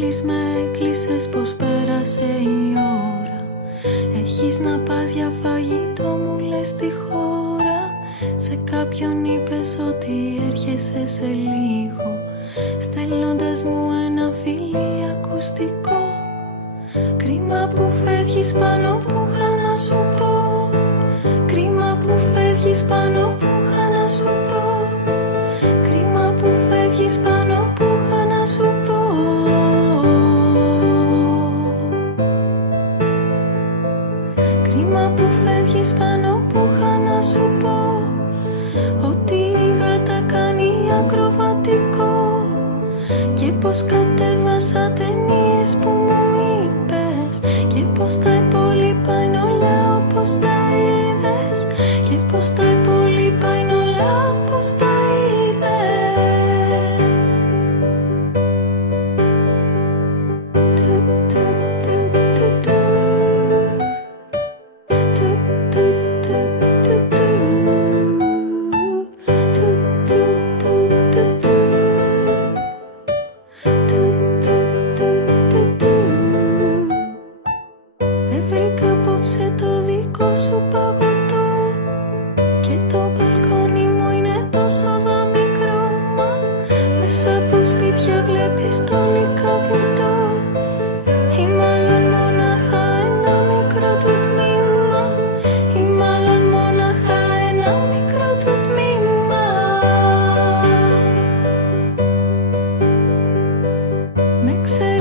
Μόλις με έκλεισες πως πέρασε η ώρα. Έχεις να πας για φαγητό, μου λες τη χώρα. Σε κάποιον είπες ότι έρχεσαι σε λίγο, στέλνοντας μου ένα φιλί ακουστικό. Κρίμα που φεύγεις πάνω που είχα να σου πω. Κρίμα που φεύγεις πάνω που είχα να σου πω. Κρίμα που φεύγεις πάνω που είχα να σου πω. Κρίμα που φεύγεις πάνω που είχα να σου πω. Ότι η γάτα κάνει ακροβατικό. Και πως κατέβασα ταινίες που μου είπες. Και πως τα υπόλοιπα είναι όλα όπως τα είδες. Και πως τα υπόλοιπα είναι όλα όπως τα είδες. Δεν βρήκα απόψε το δικό σου παγωτό. Και το μπαλκόνι μου είναι τόσο δαμικρό. Μα μέσα από σπίτια βλέπεις το λυκαβητό. Ή μάλλον μόναχα ένα μικρό του τμήμα. Ή μάλλον μόναχα ένα μικρό του τμήμα. Με ξέρεις